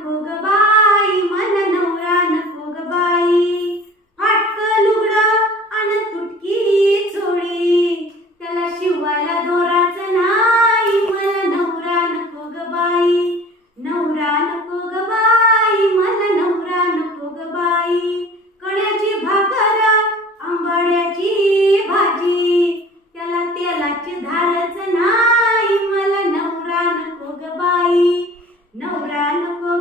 नको ग बाई, मला नवरा नको ग बाई. फाटकं लुगडं अन तुटकी चोळी, त्याला शिवायला दोराचं नाही, मला नवरा नको ग बाई. नवरा नको ग बाई, मला नवरा नको ग बाई. कण्याची भाकर आंबाड्याची भाजी, त्याला तेलाची धारच नाही, मला नवरा नको ग बाई. नवरा नको